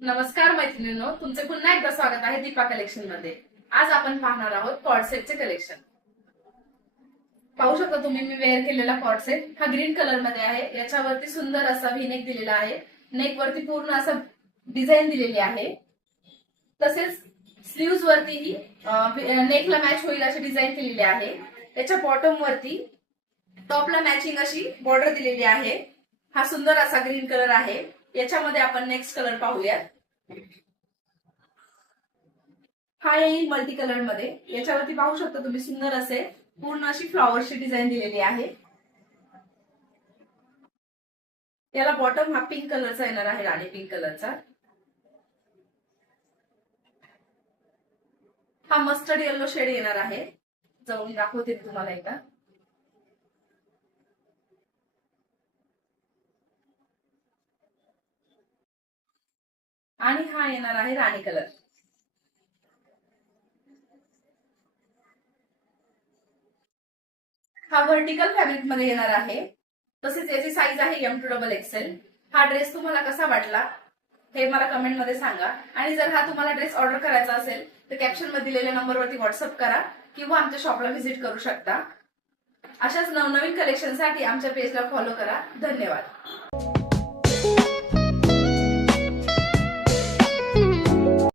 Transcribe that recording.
नमस्कार मैत्रिणींनो, तुमचे पुन्हा एकदा स्वागत आहे दीपा कलेक्शन मध्ये। आज आपण पाहणार आहोत कॉर्डसेटचे कलेक्शन। पाहू शकता तुम्ही मी वेअर केलेला कॉर्डसेट हा ग्रीन कलर मध्ये आहे। याच्यावरती सुंदर असा व्ही नेक दिलेला आहे। नेक वरती पूर्ण असं डिझाईन दिलेली आहे। तसेच स्लीव्ज वरतीही नेकला मॅच होईल अशी डिझाईन केलेली आहे। याच्या बॉटम वरती टॉपला मॅचिंग अशी बॉर्डर दिलेली आहे। हा सुंदर असा ग्रीन कलर आहे। याच्यामध्ये आपण नेक्स्ट कलर पाहूयात। हा येईल मल्टी कलर मध्ये। याच्यावरती पाहू शकता तुम्ही सुंदर असे पूर्ण अशी फ्लॉवरची डिझाईन दिलेली आहे। याला बॉटम हा पिंक कलरचा येणार आहे, राणी पिंक कलरचा। हा मस्टर्ड येलो शेड येणार आहे। जवळून दाखवते तुम्हाला एकदा। आणि हा येणार आहे राणी कलर। हा व्हर्टिकल फॅब्रिक मध्ये येणार आहे। तसेच याची साईज आहे M2XL। हा ड्रेस तुम्हाला कसा वाटला हे मला कमेंट मध्ये सांगा। आणि जर हा तुम्हाला ड्रेस ऑर्डर करायचा असेल तर कॅप्शन मध्ये दिलेल्या नंबरवरती व्हॉट्सअप करा किंवा आमच्या शॉपला व्हिजिट करू शकता। अशाच नवनवीन कलेक्शनसाठी आमच्या पेजला फॉलो करा। धन्यवाद।